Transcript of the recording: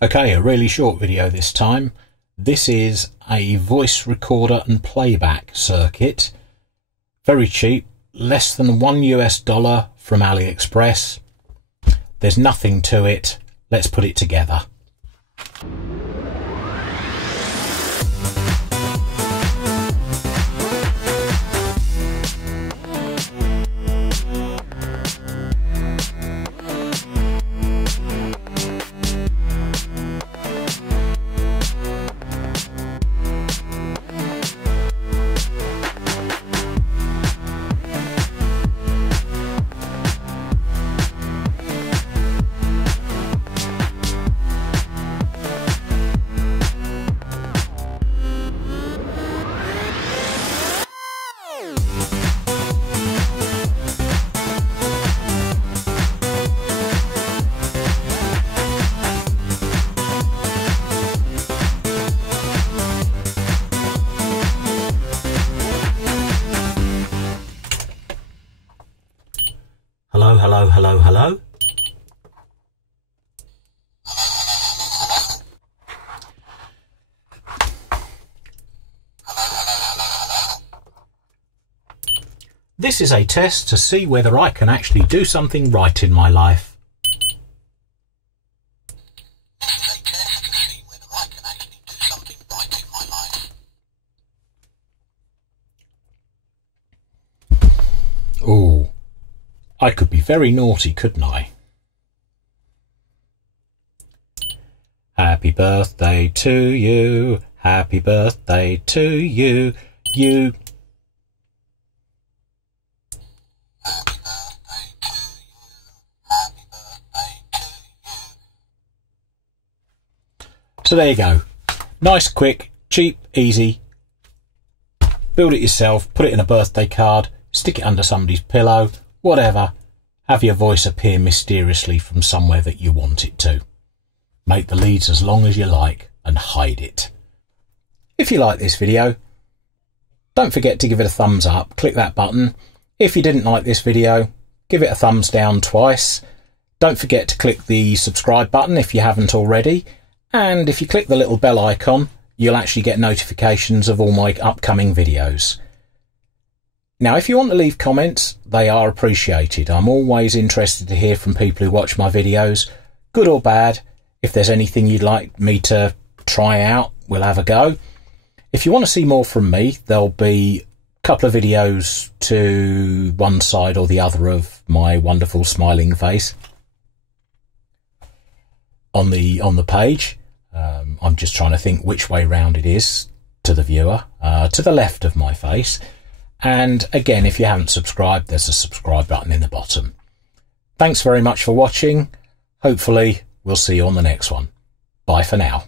Okay, a really short video this time. This is a voice recorder and playback circuit. Very cheap, less than $1 from AliExpress. There's nothing to it. Let's put it together. Hello. This is a test to see whether I can actually do something right in my life. Ooh. I could be very naughty, couldn't I? Happy birthday to you, happy birthday to you, you. Happy birthday to you, happy birthday to you. So there you go. Nice, quick, cheap, easy. Build it yourself, put it in a birthday card, stick it under somebody's pillow. Whatever, have your voice appear mysteriously from somewhere that you want it to. Make the leads as long as you like and hide it. If you like this video, don't forget to give it a thumbs up, click that button. If you didn't like this video, give it a thumbs down twice. Don't forget to click the subscribe button if you haven't already. And if you click the little bell icon, you'll actually get notifications of all my upcoming videos. Now, if you want to leave comments, they are appreciated. I'm always interested to hear from people who watch my videos, good or bad. If there's anything you'd like me to try out, we'll have a go. If you want to see more from me, there'll be a couple of videos to one side or the other of my wonderful smiling face on the page. I'm just trying to think which way round it is to the viewer, to the left of my face. And again, if you haven't subscribed, there's a subscribe button in the bottom. Thanks very much for watching. Hopefully, we'll see you on the next one. Bye for now.